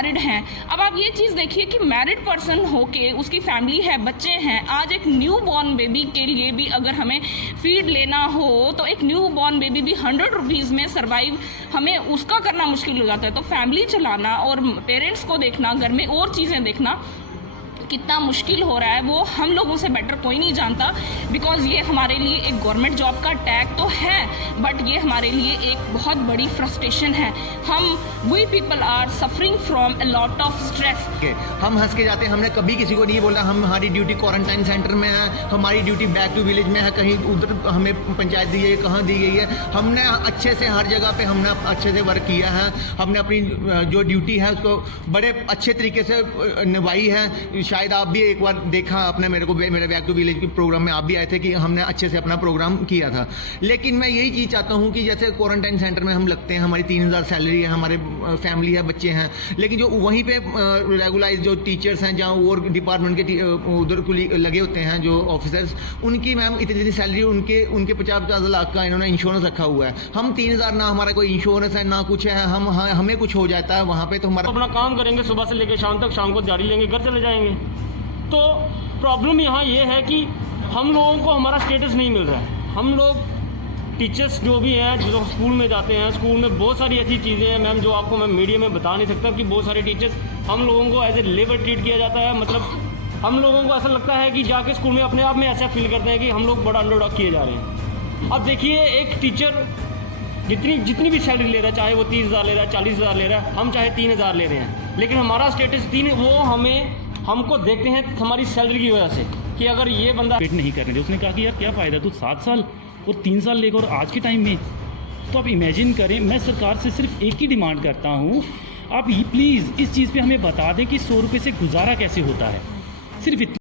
Married हैं। अब आप ये चीज़ देखिए कि मैरिड पर्सन होके उसकी फैमिली है, बच्चे हैं, आज एक न्यू बॉर्न बेबी के लिए भी अगर हमें फीड लेना हो तो एक न्यू बॉर्न बेबी भी 100 रुपीज़ में सर्वाइव हमें उसका करना मुश्किल हो जाता है। तो फैमिली चलाना और पेरेंट्स को देखना, घर में और चीज़ें देखना कितना मुश्किल हो रहा है वो हम लोगों से बेटर कोई नहीं जानता। बिकॉज ये हमारे लिए एक गवर्नमेंट जॉब का टैग तो है, बट ये हमारे लिए एक बहुत बड़ी फ्रस्ट्रेशन है। We people are suffering from a lot of stress. हम हंस के जाते हैं, हमने कभी किसी को नहीं बोला हमारी ड्यूटी क्वारंटाइन सेंटर में है, हमारी ड्यूटी बैक टू विलेज में है, कहीं उधर हमें पंचायत दी है, कहाँ दी गई है। हमने अच्छे से हर जगह पे हमने अच्छे से वर्क किया है, हमने अपनी जो ड्यूटी है उसको बड़े अच्छे तरीके से निभाई है। शायद आप भी एक बार देखा आपने मेरे बैक टू विलेज के प्रोग्राम में आप भी आए थे कि हमने अच्छे से अपना प्रोग्राम किया था। लेकिन मैं यही चीज़ चाहता हूँ कि जैसे क्वारंटाइन सेंटर में हम लगते हैं, हमारी 3000 सैलरी है, हमारे फैमिली है, बच्चे हैं, लेकिन जो वहीं पे रेगुलाइज जो टीचर्स हैं, जहाँ और डिपार्टमेंट के उधर लगे होते हैं जो ऑफिसर्स, उनकी मैम इतनी सैलरी, उनके 50-50 लाख का इन्होंने इंश्योरेंस रखा हुआ है। हम 3000 ना हमारा कोई इंश्योरेंस है ना कुछ है, हमें कुछ हो जाता है वहाँ पे तो हमारा अपना काम करेंगे सुबह से लेकर शाम तक, शाम को दिहाड़ी लेंगे, घर चले जाएंगे। तो प्रॉब्लम यहाँ ये है कि हम लोगों को हमारा स्टेटस नहीं मिल रहा है। हम लोग टीचर्स जो भी हैं, जो स्कूल में जाते हैं, स्कूल में बहुत सारी ऐसी चीज़ें हैं मैम जो आपको मैं मीडिया में बता नहीं सकता कि बहुत सारे टीचर्स हम लोगों को एज ए लेबर ट्रीट किया जाता है। मतलब हम लोगों को ऐसा लगता है कि जाके स्कूल में अपने आप में ऐसा फील करते हैं कि हम लोग बड़ा अंडरडॉग किए जा रहे हैं। अब देखिए, एक टीचर जितनी भी सैलरी ले रहा है, चाहे वो 30,000 ले रहा है, 40,000 ले रहा है, हम चाहे 3,000 ले रहे हैं, लेकिन हमारा स्टेटस 3, वो हमको देखते हैं हमारी सैलरी की वजह से कि अगर ये बंदा वेट नहीं करने दे। उसने कहा कि यार क्या फ़ायदा, तू 7 साल और 3 साल लेकर, और आज के टाइम में तो आप इमेजिन करें। मैं सरकार से सिर्फ एक ही डिमांड करता हूँ, आप ये प्लीज़ इस चीज़ पे हमें बता दें कि 100 रुपये से गुजारा कैसे होता है, सिर्फ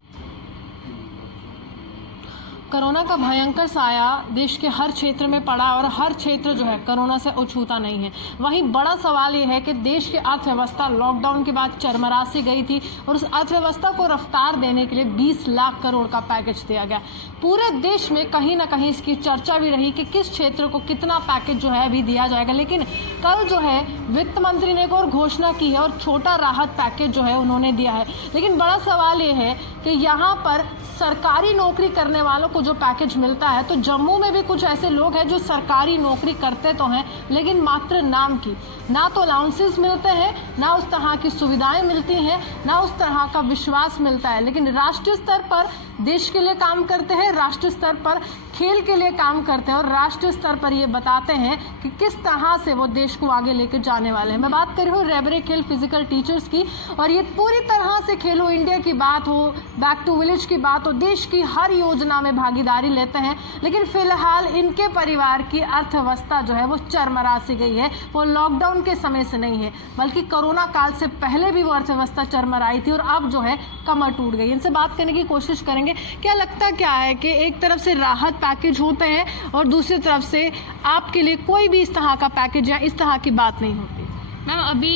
कोरोना का भयंकर साया देश के हर क्षेत्र में पड़ा और हर क्षेत्र जो है कोरोना से अछूता नहीं है। वहीं बड़ा सवाल ये है कि देश की अर्थव्यवस्था लॉकडाउन के बाद चरमरा सी गई थी और उस अर्थव्यवस्था को रफ्तार देने के लिए 20 लाख करोड़ का पैकेज दिया गया। पूरे देश में कहीं ना कहीं इसकी चर्चा भी रही कि किस क्षेत्र को कितना पैकेज जो है अभी दिया जाएगा। लेकिन कल जो है वित्त मंत्री ने एक और घोषणा की है और छोटा राहत पैकेज जो है उन्होंने दिया है। लेकिन बड़ा सवाल ये है कि यहाँ पर सरकारी नौकरी करने वालों को जो पैकेज मिलता है, तो जम्मू में भी कुछ ऐसे लोग हैं जो सरकारी नौकरी करते तो हैं लेकिन मात्र नाम की, ना तो अलाउंसेस मिलते हैं, ना उस तरह की सुविधाएं मिलती हैं, ना उस तरह का विश्वास मिलता है। लेकिन राष्ट्रीय स्तर पर देश के लिए काम करते हैं, राष्ट्रीय स्तर पर खेल के लिए काम करते हैं और राष्ट्रीय स्तर पर ये बताते हैं कि किस तरह से वो देश को आगे लेकर जाने वाले हैं। मैं बात कर रही हूँ रेबरे खेल फिजिकल टीचर्स की, और ये पूरी तरह से खेलो इंडिया की बात हो, बैक टू विलेज की बात हो, देश की हर योजना में भागीदारी लेते हैं। लेकिन फिलहाल इनके परिवार की अर्थव्यवस्था जो है वो चरमरा सी गई है। वो लॉकडाउन के समय से नहीं है, बल्कि कोरोना काल से पहले भी वो अर्थव्यवस्था चरमराई थी और अब जो है कमर टूट गई। इनसे बात करने की कोशिश करेंगे। क्या लगता क्या है कि एक तरफ से राहत पैकेज होते हैं और दूसरी तरफ से आपके लिए कोई भी इस तरह का पैकेज या इस तरह की बात नहीं होती? मैम, अभी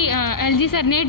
एलजी सर ने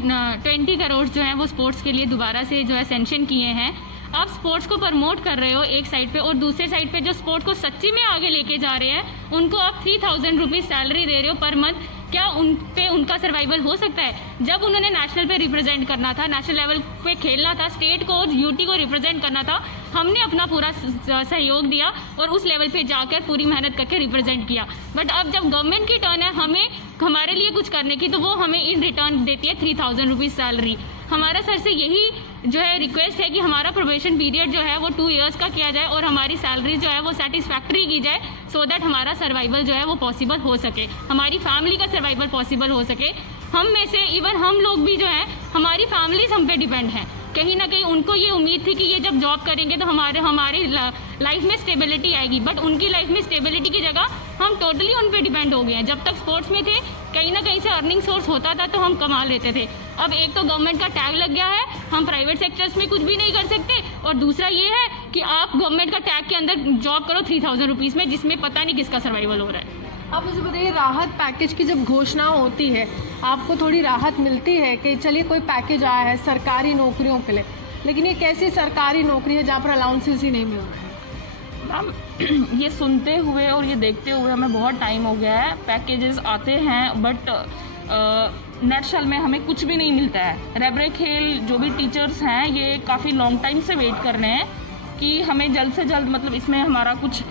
20 करोड़ जो है वो स्पोर्ट्स के लिए दोबारा से जो है सेंक्शन किए हैं। आप स्पोर्ट्स को प्रमोट कर रहे हो एक साइड पे, और दूसरे साइड पे जो स्पोर्ट्स को सच्ची में आगे लेके जा रहे हैं उनको आप 3000 रुपीज़ सैलरी दे रहे हो पर मंथ। क्या उन पे उनका सर्वाइवल हो सकता है? जब उन्होंने नेशनल पे रिप्रेजेंट करना था, नेशनल लेवल पे खेलना था, स्टेट को और यूटी को रिप्रेजेंट करना था, हमने अपना पूरा सहयोग दिया और उस लेवल पे जाकर पूरी मेहनत करके रिप्रेजेंट किया। बट अब जब गवर्नमेंट की टर्न है हमें हमारे लिए कुछ करने की, तो वो हमें इन रिटर्न देती है 3000 रुपीज़ सैलरी। हमारा सर से यही जो है रिक्वेस्ट है कि हमारा प्रोबेशन पीरियड जो है वो 2 इयर्स का किया जाए और हमारी सैलरी जो है वो सेटिस्फैक्ट्री की जाए, सो दैट हमारा सर्वाइवल जो है वो पॉसिबल हो सके, हमारी फैमिली का सर्वाइवल पॉसिबल हो सके। हम में से इवन हम लोग भी जो है, हमारी फैमिलीज हम पे डिपेंड हैं। कहीं ना कहीं उनको ये उम्मीद थी कि ये जब जॉब करेंगे तो हमारी लाइफ में स्टेबिलिटी आएगी, बट उनकी लाइफ में स्टेबिलिटी की जगह हम टोटली उन पे डिपेंड हो गए हैं। जब तक स्पोर्ट्स में थे कहीं ना कहीं से अर्निंग सोर्स होता था तो हम कमा लेते थे। अब एक तो गवर्नमेंट का टैग लग गया है, हम प्राइवेट सेक्टर्स में कुछ भी नहीं कर सकते, और दूसरा ये है कि आप गवर्नमेंट का टैग के अंदर जॉब करो 3000 रुपीज़ में, जिसमें पता नहीं किसका सर्वाइवल हो रहा है। आप मुझे बताइए, राहत पैकेज की जब घोषणा होती है आपको थोड़ी राहत मिलती है कि चलिए कोई पैकेज आया है सरकारी नौकरियों के लिए, लेकिन ये कैसी सरकारी नौकरी है जहाँ पर अलाउंसेस ही नहीं मिल रहे हैं? मैम, ये सुनते हुए और ये देखते हुए हमें बहुत टाइम हो गया है। पैकेजेस आते हैं बट नटशल में हमें कुछ भी नहीं मिलता है। रेबरे खेल जो भी टीचर्स हैं ये काफ़ी लॉन्ग टाइम से वेट कर रहे हैं कि हमें जल्द से जल्द मतलब इसमें हमारा कुछ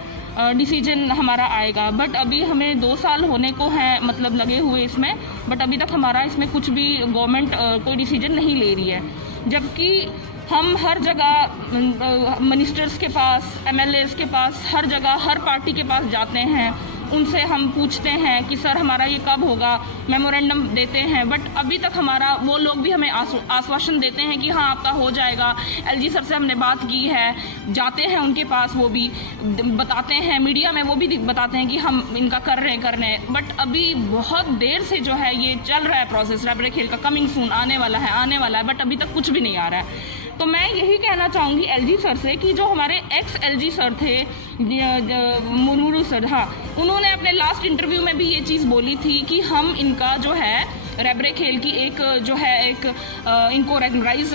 डिसीजन हमारा आएगा, बट अभी हमें 2 साल होने को हैं मतलब लगे हुए इसमें, बट अभी तक हमारा इसमें कुछ भी गवर्नमेंट कोई डिसीजन नहीं ले रही है। जबकि हम हर जगह मिनिस्टर्स के पास, एमएलएस के पास, हर जगह हर पार्टी के पास जाते हैं, उनसे हम पूछते हैं कि सर हमारा ये कब होगा, मेमोरेंडम देते हैं, बट अभी तक हमारा वो लोग भी हमें आश्वासन देते हैं कि हाँ आपका हो जाएगा। एलजी सर से हमने बात की है, जाते हैं उनके पास, वो भी बताते हैं, मीडिया में वो भी बताते हैं कि हम इनका कर रहे हैं, बट अभी बहुत देर से जो है ये चल रहा है प्रोसेस। रेबरे खेल का कमिंग सून आने वाला है, बट अभी तक कुछ भी नहीं आ रहा है। तो मैं यही कहना चाहूँगी एलजी सर से कि जो हमारे एक्स एलजी सर थे मुर्मू सर, हाँ, उन्होंने अपने लास्ट इंटरव्यू में भी ये चीज़ बोली थी कि हम इनका जो है रेबरे खेल की एक जो है एक इनको रेगुलराइज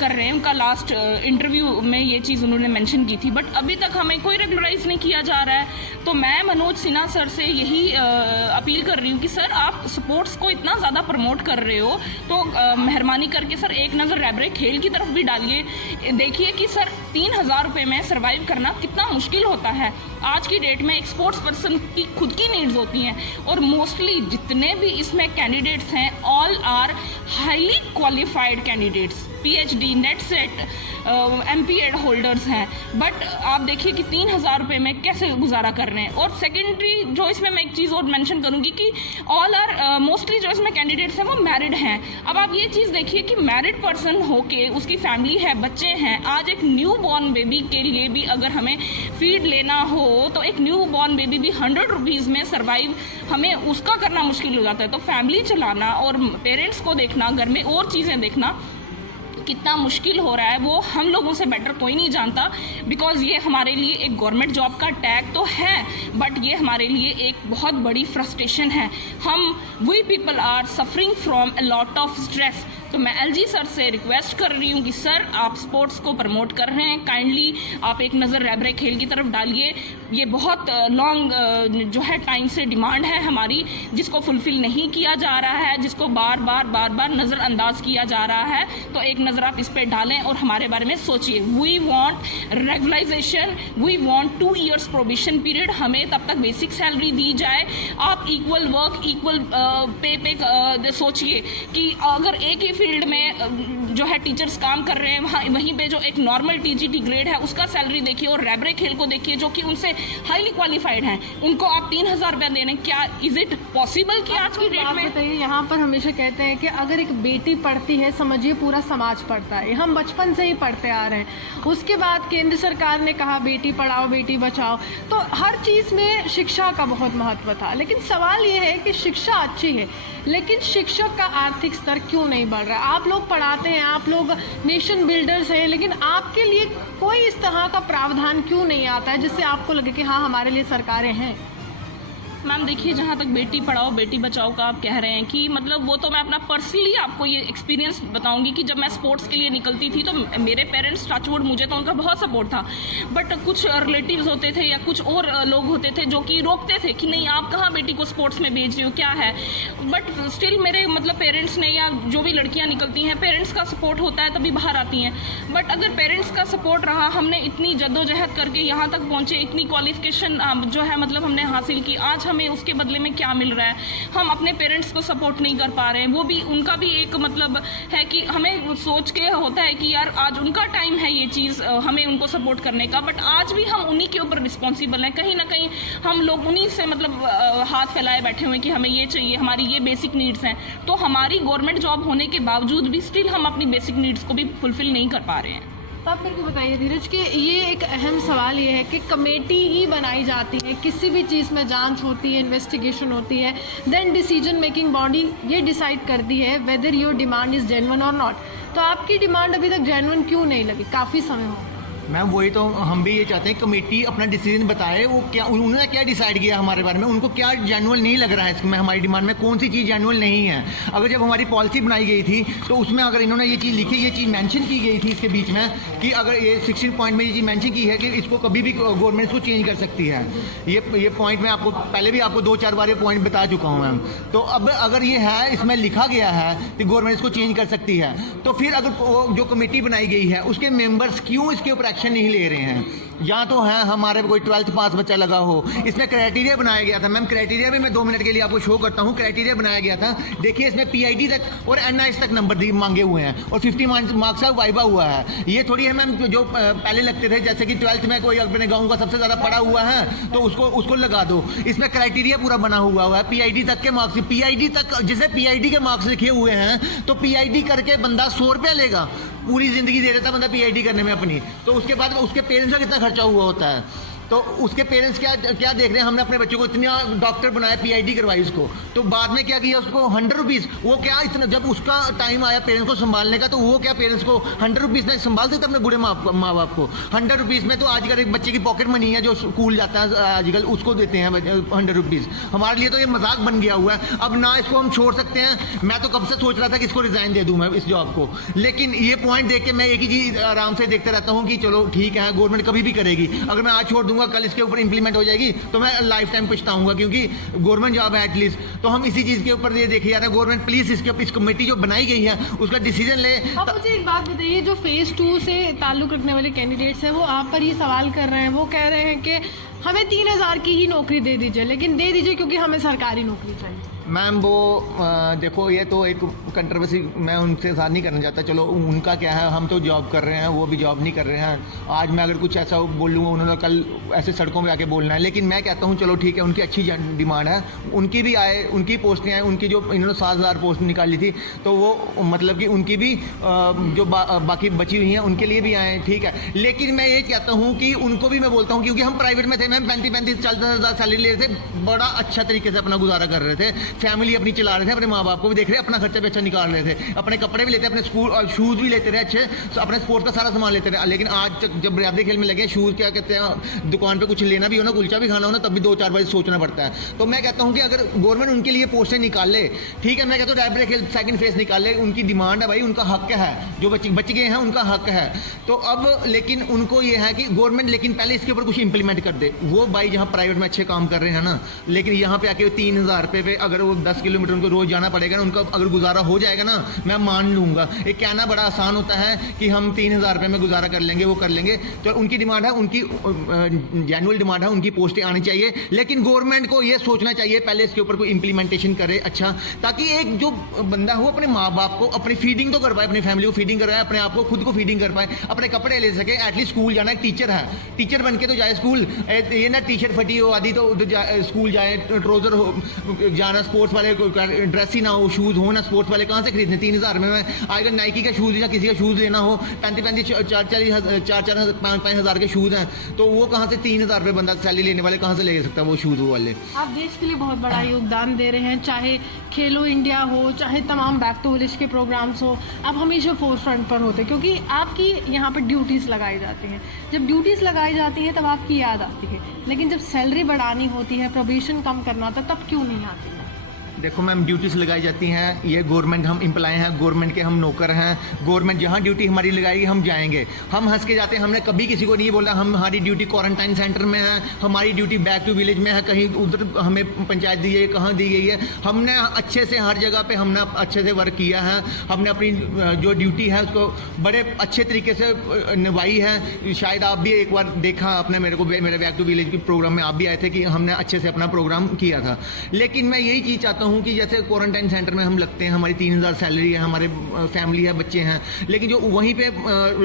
कर रहे हैं। उनका लास्ट इंटरव्यू में ये चीज़ उन्होंने मेंशन की थी, बट अभी तक हमें कोई रेगुलराइज नहीं किया जा रहा है। तो मैं मनोज सिन्हा सर से यही अपील कर रही हूँ कि सर आप स्पोर्ट्स को इतना ज़्यादा प्रमोट कर रहे हो तो मेहरबानी करके सर एक नज़र रेबरे खेल की तरफ भी डालिए। देखिए कि सर 3,000 रुपये में सर्वाइव करना कितना मुश्किल होता है। आज की डेट में एक स्पोर्ट्स पर्सन की खुद की नीड्स होती हैं, और मोस्टली जितने भी इसमें कैंडिडेट्स हैं all are highly qualified candidates, PhD, NET SET, MPEd holders हैं, बट आप देखिए कि 3,000 रुपये में कैसे गुजारा कर रहे हैं। और सेकेंडरी जो इसमें मैं एक चीज़ और मेंशन करूंगी कि ऑल आर मोस्टली जो इसमें कैंडिडेट्स हैं वो मैरिड हैं। अब आप ये चीज़ देखिए कि मैरिड पर्सन होके उसकी फैमिली है, बच्चे हैं, आज एक न्यू बॉर्न बेबी के लिए भी अगर हमें फीड लेना हो तो एक न्यू बॉर्न बेबी भी 100 रुपीज़ में सर्वाइव हमें उसका करना मुश्किल हो जाता है। तो फैमिली चलाना और पेरेंट्स को देखना, घर में और चीज़ें देखना कितना मुश्किल हो रहा है वो हम लोगों से बेटर कोई नहीं जानता, बिकॉज ये हमारे लिए एक गवर्नमेंट जॉब का टैग तो है, बट ये हमारे लिए एक बहुत बड़ी फ्रस्ट्रेशन है। We people are suffering from a lot of stress. तो मैं एलजी सर से रिक्वेस्ट कर रही हूँ कि सर आप स्पोर्ट्स को प्रमोट कर रहे हैं, काइंडली आप एक नज़र रेबरे खेल की तरफ डालिए। ये बहुत लॉन्ग जो है टाइम से डिमांड है हमारी, जिसको फुलफिल नहीं किया जा रहा है, जिसको बार बार नज़रअंदाज किया जा रहा है। तो एक नज़र आप इस पर डालें और हमारे बारे में सोचिए। We want regularisation, we want 2 years probation period, हमें तब तक बेसिक सैलरी दी जाए। आप इक्वल वर्क इक्वल पे सोचिए कि अगर एक ही फील्ड में जो है टीचर्स काम कर रहे हैं, वहीं पे जो एक नॉर्मल टीजीटी ग्रेड है उसका सैलरी देखिए, और रेबरे खेल को देखिए जो कि उनसे हाईली क्वालिफाइड हैं, उनको आप 3,000 रुपया दे रहे हैं। क्या इज इट पॉसिबल कि आज की डेट में? बताइए, यहाँ पर हमेशा कहते हैं कि अगर एक बेटी पढ़ती है समझिए पूरा समाज पढ़ता है। हम बचपन से ही पढ़ते आ रहे हैं। उसके बाद केंद्र सरकार ने कहा बेटी पढ़ाओ बेटी बचाओ, तो हर चीज़ में शिक्षा का बहुत महत्व था। लेकिन सवाल ये है कि शिक्षा अच्छी है, लेकिन शिक्षक का आर्थिक स्तर क्यों नहीं बढ़ रहा है? आप लोग पढ़ाते हैं, आप लोग नेशन बिल्डर्स हैं, लेकिन आपके लिए कोई इस तरह का प्रावधान क्यों नहीं आता है जिससे आपको लगे कि हाँ हमारे लिए सरकारें हैं? मैम देखिए, जहाँ तक बेटी पढ़ाओ बेटी बचाओ का आप कह रहे हैं कि मतलब वो तो मैं अपना पर्सनली आपको ये एक्सपीरियंस बताऊंगी कि जब मैं स्पोर्ट्स के लिए निकलती थी तो मेरे पेरेंट्स टचवुड, मुझे तो उनका बहुत सपोर्ट था, बट कुछ रिलेटिव्स होते थे या कुछ और लोग होते थे जो कि रोकते थे कि नहीं आप कहाँ बेटी को स्पोर्ट्स में भेज रही हो, क्या है। बट स्टिल मेरे मतलब पेरेंट्स ने, या जो भी लड़कियाँ निकलती हैं पेरेंट्स का सपोर्ट होता है तभी बाहर आती हैं। बट अगर पेरेंट्स का सपोर्ट रहा, हमने इतनी जद्दोजहद करके यहाँ तक पहुँचे, इतनी क्वालिफिकेशन जो है मतलब हमने हासिल की, आज हमें उसके बदले में क्या मिल रहा है? हम अपने पेरेंट्स को सपोर्ट नहीं कर पा रहे हैं। वो भी, उनका भी एक मतलब है कि हमें सोच के होता है कि यार आज उनका टाइम है ये चीज़ हमें उनको सपोर्ट करने का, बट आज भी हम उन्हीं के ऊपर रिस्पॉन्सिबल हैं। कहीं ना कहीं हम लोग उन्हीं से मतलब हाथ फैलाए बैठे हुए कि हमें ये चाहिए, हमारी ये बेसिक नीड्स हैं। तो हमारी गवर्नमेंट जॉब होने के बावजूद भी स्टिल हम अपनी बेसिक नीड्स को भी फुलफिल नहीं कर पा रहे हैं। तो आप मेरे को बताइए धीरज कि ये एक अहम सवाल ये है कि कमेटी ही बनाई जाती है, किसी भी चीज़ में जांच होती है, इन्वेस्टिगेशन होती है, देन डिसीजन मेकिंग बॉडी ये डिसाइड करती है whether your demand is genuine और नॉट। तो आपकी डिमांड अभी तक जेन्युइन क्यों नहीं लगी? काफ़ी समय हो मैम वही तो हम भी ये चाहते हैं कमेटी अपना डिसीजन बताए, वो क्या उन्होंने क्या डिसाइड किया हमारे बारे में, उनको क्या जेन्युइन नहीं लग रहा है इसमें, हमारी डिमांड में कौन सी चीज़ जेन्युइन नहीं है। अगर जब हमारी पॉलिसी बनाई गई थी तो उसमें अगर इन्होंने ये चीज़ लिखी, ये चीज़ मेंशन की गई थी इसके बीच में कि अगर ये 16 पॉइंट में ये चीज़ मेंशन की है कि इसको कभी भी गवर्नमेंट इसको चेंज कर सकती है। ये पॉइंट मैं आपको पहले भी आपको 2-4 बार ये पॉइंट बता चुका हूँ मैम। तो अब अगर ये है इसमें लिखा गया है कि गवर्नमेंट इसको चेंज कर सकती है, तो फिर अगर जो कमेटी बनाई गई है उसके मेंबर्स क्यों इसके ऊपर एक्शन नहीं ले रहे हैं? या तो है हमारे कोई 12th पास बच्चा लगा हो, इसमें क्राइटेरिया बनाया गया था मैम, क्राइटेरिया भी मैं 2 मिनट के लिए आपको शो करता हूँ। क्राइटेरिया बनाया गया था, देखिए इसमें PID तक और NIS तक नंबर मांगे हुए हैं और 50 मार्क्स का वाइबा हुआ है। ये थोड़ी है मैम जो पहले लगते थे जैसे कि 12th में कोई अपने गाँव का सबसे ज़्यादा पढ़ा हुआ है तो उसको लगा दो। इसमें क्राइटेरिया पूरा बना हुआ है, PID तक के मार्क्स, PID तक जिसे PID के मार्क्स लिखे हुए हैं तो PID करके बंदा 100 रुपया लेगा, पूरी ज़िंदगी दे देता बंदा PID करने में अपनी, तो उसके बाद उसके पेरेंट्स का कितना खर्चा हुआ होता है। तो उसके पेरेंट्स क्या देख रहे हैं, हमने अपने बच्चों को इतना डॉक्टर बनाया, PID करवाई उसको, तो बाद में क्या किया उसको 100 रुपीज़, वो क्या इतना जब उसका टाइम आया पेरेंट्स को संभालने का तो वो क्या पेरेंट्स को 100 रुपीज़ में संभाल सकते अपने बूढ़े माँ बाप को। 100 रुपीज़ में तो आजकल एक बच्चे की पॉकेट मनी है जो स्कूल जाता है आजकल, उसको देते हैं 100 रुपीज़। हमारे लिए तो ये मजाक बन गया हुआ है। अब ना इसको हम छोड़ सकते हैं, मैं तो कब से सोच रहा था कि इसको रिज़ाइन दे दूँ मैं इस जॉब को, लेकिन ये पॉइंट देख के मैं एक ही चीज़ आराम से देखते रहता हूँ कि चलो ठीक है गवर्नमेंट कभी भी करेगी, अगर मैं आज छोड़ दूंगा कल इसके ऊपर इंप्लीमेंट हो जाएगी तो मैं लाइफ टाइम पछताऊंगा, क्योंकि गवर्नमेंट जॉब है एटलीस्ट। तो हम इसी चीज़ के ऊपर ये देखे जा रहे हैं, गवर्नमेंट प्लीज़ इस कमेटी जो बनाई गई है उसका डिसीजन ले। अब मुझे एक बात बताइए, जो फेज़ 2 से ताल्लुक़ रखने वाले कैंडिडेट्स हैं वो आप पर ये सवाल कर रहे हैं, वो कह रहे हैं कि हमें 3000 की ही नौकरी दे दीजिए, लेकिन दे दीजिए क्योंकि हमें सरकारी नौकरी चाहिए। मैम वो देखो ये तो एक कंट्रोवर्सी मैं उनसे साथ नहीं करना चाहता, चलो उनका क्या है, हम तो जॉब कर रहे हैं, वो भी जॉब नहीं कर रहे हैं। आज मैं अगर कुछ ऐसा बोलूँगा उन्होंने कल ऐसे सड़कों पे आके बोलना है, लेकिन मैं कहता हूँ चलो ठीक है उनकी अच्छी डिमांड है, उनकी भी आए, उनकी पोस्टें आए, उनकी जो इन्होंने 7000 पोस्ट निकाली थी तो वो मतलब कि उनकी भी जो बाकी बची हुई हैं उनके लिए भी आए, ठीक है। लेकिन मैं ये कहता हूँ कि उनको भी मैं बोलता हूँ, क्योंकि हम प्राइवेट में थे मैम, 35-40 हज़ार सैलरी ले रहे थे, बड़ा अच्छा तरीके से अपना गुजारा कर रहे थे, फैमिली अपनी चला रहे थे, अपने माँ बाप को भी देख रहे, अपना खर्चा भी अच्छा निकाल रहे थे, अपने कपड़े भी लेते, अपने स्कूल और शूज़ भी लेते रहे अच्छे, अपने स्पोर्ट्स का सारा सामान लेते रहे। लेकिन आज जब रियादे खेल में लगे, शूज़ क्या कहते हैं, दुकान पे कुछ लेना भी हो ना, कुलचा भी खाना हो ना, तब भी 2-4 बार सोचना पड़ता है। तो मैं कहता हूँ कि अगर गवर्नमेंट उनके लिए पोस्टें निकाले, ठीक है, मैं कहता हूँ रैपिड खेल सेकंड फेज निकाले, उनकी डिमांड है भाई, उनका हक है, जो बच गए हैं उनका हक है। तो अब लेकिन उनको ये है कि गवर्नमेंट लेकिन पहले इसके ऊपर कुछ इंप्लीमेंट कर दे। वो भाई जहाँ प्राइवेट में अच्छे काम कर रहे हैं ना, लेकिन यहाँ पे आके 3000 रुपये पे अगर वो 10 किलोमीटर उनको रोज़ जाना पड़ेगा ना, उनका अगर गुजारा हो जाएगा ना, मैं मान लूँगा। ये कहना बड़ा आसान होता है कि हम 3000 रुपये में गुजारा कर लेंगे, वो कर लेंगे। तो उनकी डिमांड है, उनकी जेन्युइन डिमांड है, उनकी पोस्टें आनी चाहिए, लेकिन गवर्नमेंट को ये सोचना चाहिए पहले इसके ऊपर कोई इंप्लीमेंटेशन करे अच्छा, ताकि एक जो बंदा हो अपने माँ बाप को अपनी फीडिंग तो कर पाए, अपनी फैमिली को फीडिंग करवाए, अपने आप को खुद को फीडिंग कर पाए, अपने कपड़े ले सके, एटलीस्ट स्कूल जाना, एक टीचर है, टीचर बन के तो जाए स्कूल, ये ना टी शर्ट फटी हो आदि तो स्कूल जाए, ट्राउजर हो जाना, स्पोर्ट्स वाले ड्रेस ही ना हो, शूज़ हो ना, स्पोर्ट्स वाले कहाँ से खरीदने 3000 में। अगर नाइकी का शूज़ या किसी का शूज़ लेना हो, 4-5 हज़ार के शूज़ हैं, तो वो कहाँ से 3000 रुपये बंदा सैलरी लेने वाले कहाँ से ले सकता है वो शूज़ वाले। आप देश के लिए बहुत बड़ा योगदान दे रहे हैं, चाहे खेलो इंडिया हो, चाहे तमाम बैक टू विलेज के प्रोग्राम्स हो, आप हमेशा फोर फ्रंट पर होते, क्योंकि आपकी यहाँ पर ड्यूटीज़ लगाई जाती हैं। जब ड्यूटीज़ लगाई जाती हैं तब आपकी याद आती है, लेकिन जब सैलरी बढ़ानी होती है, प्रोबेशन कम करना होता है, तब क्यों नहीं आती है? देखो मैम, ड्यूटीज़ लगाई जाती हैं, ये गवर्नमेंट, हम एम्प्लॉय हैं, गवर्नमेंट के हम नौकर हैं, गवर्नमेंट जहाँ ड्यूटी हमारी लगाएगी हम जाएंगे, हम हंस के जाते हैं। हमने कभी किसी को नहीं बोला हमारी ड्यूटी क्वारंटाइन सेंटर में है, हमारी ड्यूटी बैक टू विलेज में है, कहीं उधर हमें पंचायत दी है, कहाँ दी गई है। हमने अच्छे से हर जगह पे हमने अच्छे से वर्क किया है, हमने अपनी जो ड्यूटी है उसको बड़े अच्छे तरीके से निभाई है। शायद आप भी एक बार देखा आपने मेरे बैक टू विलेज के प्रोग्राम में आप भी आए थे कि हमने अच्छे से अपना प्रोग्राम किया था। लेकिन मैं यही चीज़ चाहता हूँ कि जैसे क्वारंटाइन सेंटर में हम लगते हैं, हमारी 3000 सैलरी है, हमारे फैमिली है, बच्चे हैं, लेकिन जो वहीं पे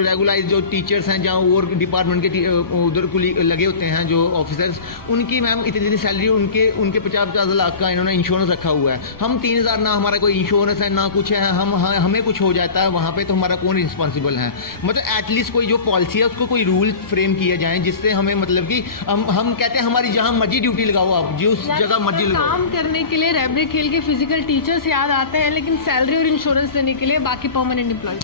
रेगुलाइज जो टीचर्स हैं, जहाँ और डिपार्टमेंट के उधर लगे होते हैं जो ऑफिसर्स, उनकी मैम इतनी सैलरी, उनके 50-50 लाख का इन्होंने इंश्योरेंस रखा हुआ है। हम 3000 ना हमारा कोई इंश्योरेंस है ना कुछ है, हमें कुछ हो जाता है वहाँ पे तो हमारा कौन रिस्पॉन्सिबल है? मतलब एटलीस्ट कोई जो पॉलिसी है उसको कोई रूल फ्रेम किया जाए जिससे हमें मतलब कि हम कहते हैं हमारी जहाँ मर्जी ड्यूटी लगाओ, आप जिस जगह मर्जी लगाओ। काम करने के लिए रैबिड खेल के फिजिकल टीचर्स याद आते हैं, लेकिन सैलरी और इंश्योरेंस देने के लिए बाकी परमानेंट एम्प्लॉय।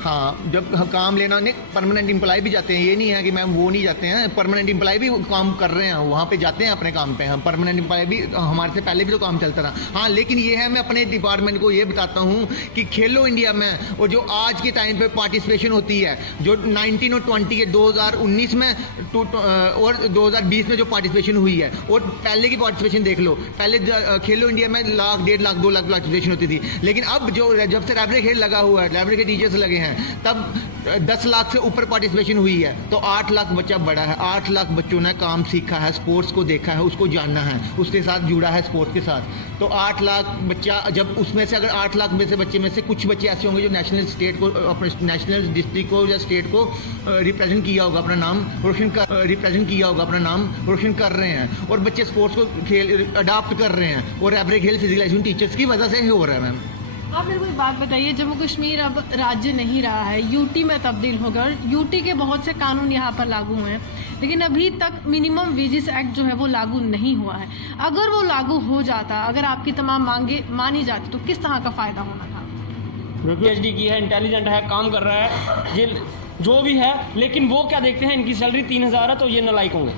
हाँ, जब काम लेना नहीं, परमानेंट एम्प्लॉय भी जाते हैं, ये नहीं है कि मैम वो नहीं जाते हैं, परमानेंट एम्प्लॉय भी काम कर रहे हैं, वहाँ पे जाते हैं अपने काम पे। हम परमानेंट एम्प्लॉय भी, हमारे से पहले भी तो काम चलता रहा। हाँ, लेकिन ये है, मैं अपने डिपार्टमेंट को ये बताता हूँ कि खेलो इंडिया में और जो आज के टाइम पे पार्टिसिपेशन होती है, जो 19 और 20 के 2019 में और 2020 में जो पार्टिसिपेशन हुई है, और पहले की पार्टिसिपेशन देख लो। पहले खेलो इंडिया में 1 लाख, 1.5 लाख, 2 लाख पार्टिसिपेशन होती थी, लेकिन अब जो जब से रैबरे खेल लगा हुआ है, रैबरे के टीचर्स लगे हैं, तब 10 लाख से ऊपर पार्टिसिपेशन हुई है। तो 8 लाख बच्चा बड़ा है, 8 लाख बच्चों ने काम सीखा है, स्पोर्ट्स को देखा है, उसको जानना है, उसके साथ जुड़ा है स्पोर्ट्स के साथ। तो 8 लाख बच्चा, जब उसमें से अगर 8 लाख में से बच्चे में से कुछ बच्चे ऐसे होंगे जो नेशनल स्टेट को, अपने नेशनल डिस्ट्रिक्ट को या स्टेट को रिप्रेजेंट किया होगा, अपना नाम रोशन कर रहे हैं, और बच्चे स्पोर्ट्स को खेल अडॉप्ट कर रहे हैं, और रैबरे खेल फिजिकल एजुकेशन टीचर्स की वजह से ही हो रहा है। मैम, आप मेरे को एक बात बताइए, जम्मू कश्मीर अब राज्य नहीं रहा है, यूटी में तब्दील हो गया, और यूटी के बहुत से कानून यहाँ पर लागू हुए हैं, लेकिन अभी तक मिनिमम वेजेस एक्ट जो है वो लागू नहीं हुआ है। अगर वो लागू हो जाता, अगर आपकी तमाम मांगे मानी जाती, तो किस तरह का फ़ायदा होना था? PhD की है, इंटेलिजेंट है, काम कर रहा है, ये जो भी है, लेकिन वो क्या देखते हैं, इनकी सैलरी 3,000 है तो ये नालायक होंगे,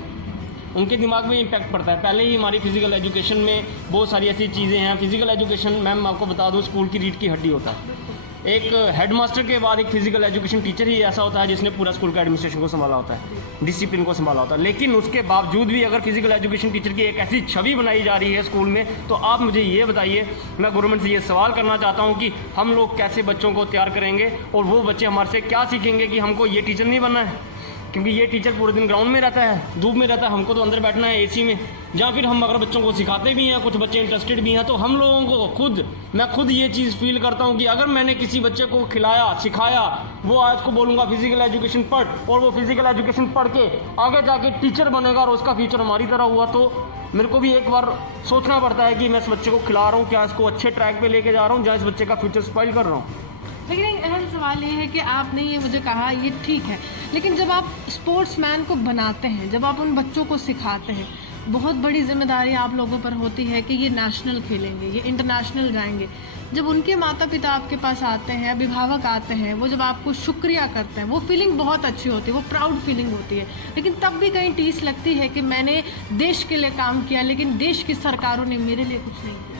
उनके दिमाग में इम्पैक्ट पड़ता है। पहले ही हमारी फिजिकल एजुकेशन में बहुत सारी ऐसी चीज़ें हैं। फिजिकल एजुकेशन, मैम आपको बता दूं, स्कूल की रीढ़ की हड्डी होता है। एक हेडमास्टर के बाद एक फिजिकल एजुकेशन टीचर ही ऐसा होता है जिसने पूरा स्कूल का एडमिनिस्ट्रेशन को संभाला होता है, डिसिप्लिन को संभाला होता है। लेकिन उसके बावजूद भी अगर फिजिकल एजुकेशन टीचर की एक ऐसी छवि बनाई जा रही है स्कूल में, तो आप मुझे ये बताइए, मैं गवर्नमेंट से ये सवाल करना चाहता हूँ कि हम लोग कैसे बच्चों को तैयार करेंगे, और वो बच्चे हमारे से क्या सीखेंगे कि हमको ये टीचर नहीं बनना है, क्योंकि ये टीचर पूरे दिन ग्राउंड में रहता है, धूप में रहता है, हमको तो अंदर बैठना है एसी में। या फिर हम अगर बच्चों को सिखाते भी हैं, कुछ बच्चे इंटरेस्टेड भी हैं, तो हम लोगों को मैं खुद ये चीज़ फील करता हूँ कि अगर मैंने किसी बच्चे को खिलाया, सिखाया, वो आज को बोलूँगा फिजिकल एजुकेशन पढ़, और वो फिजिकल एजुकेशन पढ़ के आगे जाके टीचर बनेगा और उसका फ्यूचर हमारी तरह हुआ, तो मेरे को भी एक बार सोचना पड़ता है कि मैं इस बच्चे को खिला रहा हूँ, क्या इसको अच्छे ट्रैक पर लेके जा रहा हूँ, या इस बच्चे का फ्यूचर स्पॉइल कर रहा हूँ। लेकिन एक अहम सवाल ये है कि आपने ये मुझे कहा, ये ठीक है, लेकिन जब आप स्पोर्ट्समैन को बनाते हैं, जब आप उन बच्चों को सिखाते हैं, बहुत बड़ी जिम्मेदारी आप लोगों पर होती है कि ये नेशनल खेलेंगे, ये इंटरनेशनल जाएंगे। जब उनके माता पिता आपके पास आते हैं, अभिभावक आते हैं, वो जब आपको शुक्रिया करते हैं, वो फीलिंग बहुत अच्छी होती है, वो प्राउड फीलिंग होती है, लेकिन तब भी कहीं टीस लगती है कि मैंने देश के लिए काम किया, लेकिन देश की सरकारों ने मेरे लिए कुछ नहीं किया।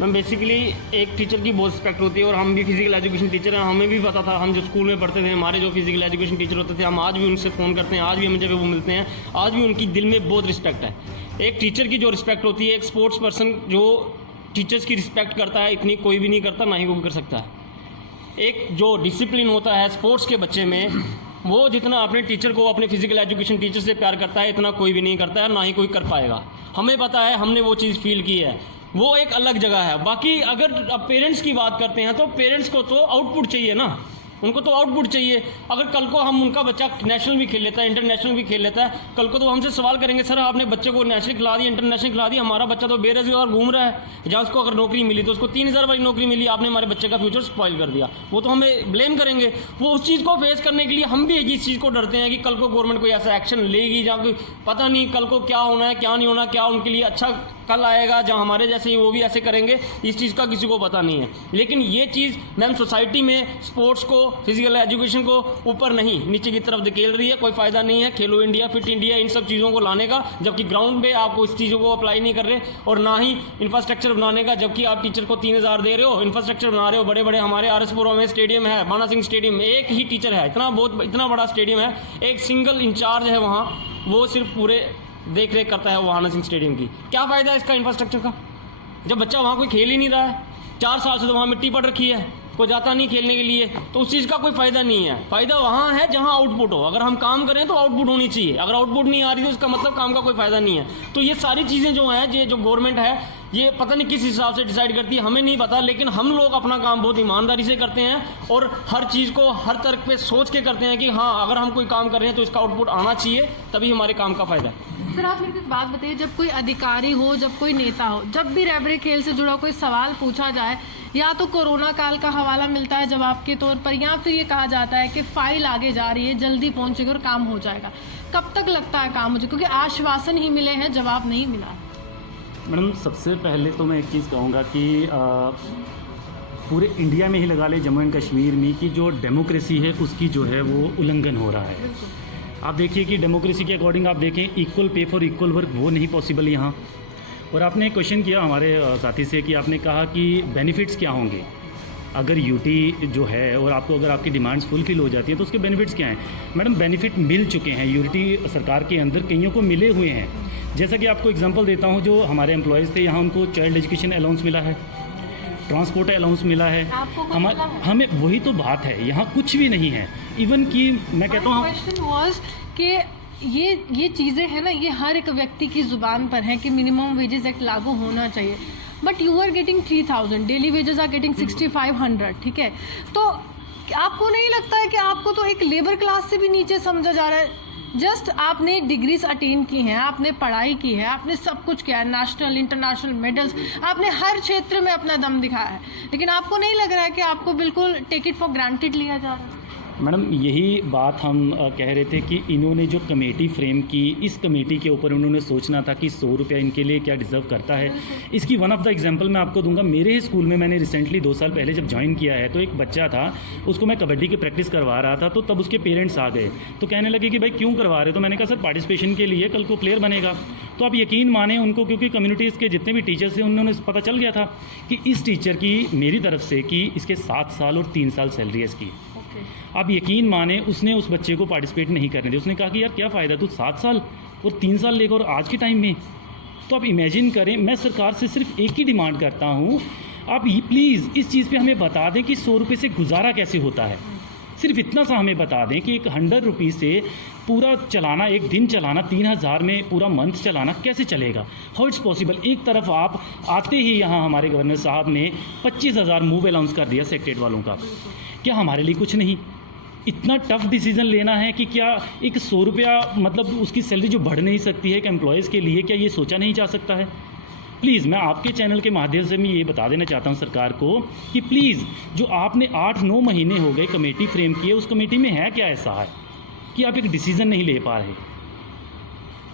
मैम बेसिकली एक टीचर की बहुत रिस्पेक्ट होती है, और हम भी फिजिकल एजुकेशन टीचर हैं, हमें भी पता था, हम जो स्कूल में पढ़ते थे, हमारे जो फिजिकल एजुकेशन टीचर होते थे, हम आज भी उनसे फ़ोन करते हैं, आज भी हमें जब वो मिलते हैं, आज भी उनकी दिल में बहुत रिस्पेक्ट है। एक टीचर की जो रिस्पेक्ट होती है, एक स्पोर्ट्स पर्सन जो टीचर्स की रिस्पेक्ट करता है, इतनी कोई भी नहीं करता, ना ही कोई कर सकता है। एक जो डिसिप्लिन होता है स्पोर्ट्स के बच्चे में, वो जितना अपने टीचर को, अपने फिजिकल एजुकेशन टीचर से प्यार करता है, इतना कोई भी नहीं करता है, ना ही कोई कर पाएगा। हमें पता है, हमने वो चीज़ फील की है, वो एक अलग जगह है। बाकी अगर अब पेरेंट्स की बात करते हैं, तो पेरेंट्स को तो आउटपुट चाहिए ना, उनको तो आउटपुट चाहिए। अगर कल को हम उनका बच्चा नेशनल भी खेल लेता है, इंटरनेशनल भी खेल लेता है, कल को तो हमसे सवाल करेंगे, सर आपने बच्चे को नेशनल खिला दिया, इंटरनेशनल खिला दिया, हमारा बच्चा तो बेरोजगार घूम रहा है, जहाँ उसको अगर नौकरी मिली तो उसको 3,000 वाली नौकरी मिली, आपने हमारे बच्चे का फ्यूचर स्पॉइल कर दिया, वो तो हमें ब्लेम करेंगे। वो उस चीज़ को फेस करने के लिए हम भी इस चीज़ को डरते हैं कि कल को गवर्नमेंट कोई ऐसा एक्शन लेगी, जहाँ कोई पता नहीं कल को क्या होना है, क्या नहीं होना, क्या उनके लिए अच्छा कल आएगा, जहाँ हमारे जैसे ही वो भी ऐसे करेंगे, इस चीज़ का किसी को पता नहीं है। लेकिन ये चीज़ मैम सोसाइटी में स्पोर्ट्स को, फिजिकल एजुकेशन को ऊपर नहीं नीचे की तरफ धकेल रही है। कोई फ़ायदा नहीं है खेलो इंडिया, फिट इंडिया, इन सब चीज़ों को लाने का, जबकि ग्राउंड पे आप इस चीज़ों को अप्लाई नहीं कर रहे, और ना ही इंफ्रास्ट्रक्चर बनाने का, जबकि आप टीचर को 3,000 दे रहे हो, इंफ्रास्ट्रक्चर बना रहे हो। बड़े बड़े हमारे RS-पुरा में स्टेडियम है, माना सिंह स्टेडियम, एक ही टीचर है, इतना बड़ा स्टेडियम है, एक सिंगल इंचार्ज है वहाँ, वो सिर्फ पूरे देख रेख करता है वहाना सिंह स्टेडियम की। क्या फ़ायदा है इसका इंफ्रास्ट्रक्चर का, जब बच्चा वहाँ कोई खेल ही नहीं रहा है, 4 साल से तो वहाँ मिट्टी पड़ रखी है, कोई जाता नहीं खेलने के लिए, तो उस चीज़ का कोई फ़ायदा नहीं है। फ़ायदा वहाँ है जहाँ आउटपुट हो। अगर हम काम करें तो आउटपुट होनी चाहिए, अगर आउटपुट नहीं आ रही तो इसका मतलब काम का कोई फ़ायदा नहीं है। तो ये सारी चीज़ें जो हैं, ये जो गवर्नमेंट है, ये पता नहीं किस हिसाब से डिसाइड करती है, हमें नहीं पता, लेकिन हम लोग अपना काम बहुत ईमानदारी से करते हैं, और हर चीज़ को हर तरह पे सोच के करते हैं कि हाँ, अगर हम कोई काम कर रहे हैं तो इसका आउटपुट आना चाहिए, तभी हमारे काम का फ़ायदा है। सर आप मेरे को एक बात बताइए, जब कोई अधिकारी हो, जब कोई नेता हो, जब भी रैबरे खेल से जुड़ा कोई सवाल पूछा जाए, या तो कोरोना काल का हवाला मिलता है जवाब के तौर पर, या फिर ये कहा जाता है कि फाइल आगे जा रही है, जल्दी पहुंचेगी और काम हो जाएगा, कब तक लगता है काम मुझे, क्योंकि आश्वासन ही मिले हैं, जवाब नहीं मिला। मैडम सबसे पहले तो मैं एक चीज़ कहूँगा कि पूरे इंडिया में ही लगा ले, जम्मू एंड कश्मीर में की जो डेमोक्रेसी है उसकी जो है वो उल्लंघन हो रहा है। आप देखिए कि डेमोक्रेसी के अकॉर्डिंग आप देखें equal pay for equal work वो नहीं पॉसिबल यहाँ। और आपने क्वेश्चन किया हमारे साथी से कि आपने कहा कि बेनिफिट्स क्या होंगे अगर यूटी जो है और आपको अगर आपकी डिमांड्स फुलफिल हो जाती है तो उसके बेनिफिट्स क्या हैं। मैडम बेनिफिट मिल चुके हैं यूटी सरकार के अंदर, कईयों को मिले हुए हैं। जैसा कि आपको एग्जांपल देता हूं, जो हमारे एम्प्लॉयज़ थे यहाँ उनको चाइल्ड एजुकेशन अलाउंस मिला है, ट्रांसपोर्ट अलाउंस मिला है। हमें वही तो बात है, यहाँ कुछ भी नहीं है। इवन कि मैं कहता हूँ क्वेश्चन वाज कि ये चीज़ें हैं ना, ये हर एक व्यक्ति की ज़ुबान पर है कि मिनिमम वेजेस एक्ट लागू होना चाहिए, but you are getting 3000, daily wages are getting 6500, ठीक है। तो आपको नहीं लगता है कि आपको तो एक लेबर क्लास से भी नीचे समझा जा रहा है? जस्ट आपने डिग्रीज अटेन की हैं, आपने पढ़ाई की है, आपने सब कुछ किया है, नेशनल इंटरनेशनल मेडल्स, आपने हर क्षेत्र में अपना दम दिखाया है, लेकिन आपको नहीं लग रहा है कि आपको बिल्कुल टेक इट फॉर ग्रांटेड लिया जा रहा है? मैडम यही बात हम कह रहे थे कि इन्होंने जो कमेटी फ्रेम की, इस कमेटी के ऊपर उन्होंने सोचना था कि 100 रुपया इनके लिए क्या डिज़र्व करता है। इसकी वन ऑफ द एग्जांपल मैं आपको दूंगा। मेरे ही स्कूल में मैंने रिसेंटली 2 साल पहले जब ज्वाइन किया है तो एक बच्चा था, उसको मैं कबड्डी की प्रैक्टिस करवा रहा था, तो तब उसके पेरेंट्स आ गए तो कहने लगे कि भाई क्यों करवा रहे हो? तो मैंने कहा सर पार्टिसिपेशन के लिए, कल को प्लेयर बनेगा। तो आप यकीन माने उनको, क्योंकि कम्युनिटीज़ के जितने भी टीचर्स थे उन्होंने पता चल गया था कि इस टीचर की मेरी तरफ से कि इसके 7 साल और 3 साल सैलरी है इसकी। आप यकीन माने उसने उस बच्चे को पार्टिसिपेट नहीं करने दिया। उसने कहा कि यार क्या फ़ायदा, तू 7 साल और 3 साल लेकर, और आज के टाइम में। तो आप इमेजिन करें, मैं सरकार से सिर्फ एक ही डिमांड करता हूँ, आप ये प्लीज़ इस चीज़ पे हमें बता दें कि 100 रुपये से गुजारा कैसे होता है। सिर्फ इतना सा हमें बता दें कि एक 100 रुपीज़ से पूरा चलाना, एक दिन चलाना, 3000 में पूरा मंथ चलाना कैसे चलेगा? How it's possible? एक तरफ आप आते ही यहाँ हमारे गवर्नर साहब ने 25,000 मूव अलाउंस कर दिया सेक्रेट वालों का। क्या हमारे लिए कुछ नहीं? इतना टफ डिसीजन लेना है कि क्या एक 100 रुपया मतलब उसकी सैलरी जो बढ़ नहीं सकती है एक एम्प्लॉयज़ के लिए, क्या ये सोचा नहीं जा सकता है? प्लीज़ मैं आपके चैनल के माध्यम से मैं ये बता देना चाहता हूँ सरकार को कि प्लीज़ जो आपने 8-9 महीने हो गए कमेटी फ्रेम की है, उस कमेटी में है क्या ऐसा है कि आप एक डिसीज़न नहीं ले पा रहे?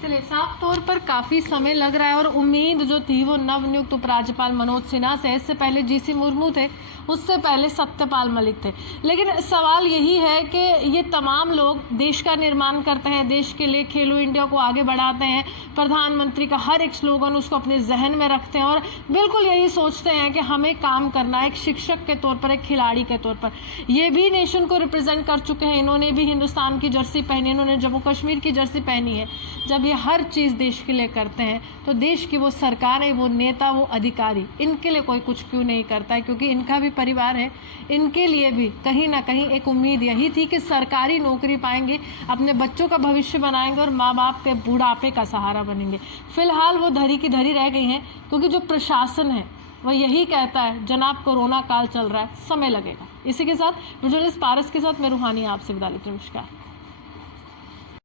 चलिए, साफ तौर पर काफ़ी समय लग रहा है और उम्मीद जो थी वो नवनियुक्त उपराज्यपाल मनोज सिन्हा से, इससे पहले जीसी मुर्मू थे, उससे पहले सत्यपाल मलिक थे। लेकिन सवाल यही है कि ये तमाम लोग देश का निर्माण करते हैं, देश के लिए खेलो इंडिया को आगे बढ़ाते हैं, प्रधानमंत्री का हर एक स्लोगन उसको अपने जहन में रखते हैं और बिल्कुल यही सोचते हैं कि हमें काम करना है एक शिक्षक के तौर पर, एक खिलाड़ी के तौर पर। ये भी नेशन को रिप्रेजेंट कर चुके हैं, इन्होंने भी हिंदुस्तान की जर्सी पहनी, इन्होंने जम्मू कश्मीर की जर्सी पहनी है। जब ये हर चीज़ देश के लिए करते हैं तो देश की वो सरकार है, वो नेता, वो अधिकारी, इनके लिए कोई कुछ क्यों नहीं करता है? क्योंकि इनका भी परिवार है, इनके लिए भी कहीं ना कहीं एक उम्मीद यही थी कि सरकारी नौकरी पाएंगे, अपने बच्चों का भविष्य बनाएंगे और माँ बाप के बुढ़ापे का सहारा बनेंगे। फिलहाल वो धरी की धरी रह गई हैं क्योंकि जो प्रशासन है वह यही कहता है जनाब कोरोना काल चल रहा है, समय लगेगा। इसी के साथ जर्नलिस्ट पारस के साथ मैं रूहानी आपसे विदा लेती हूं। नमस्कार।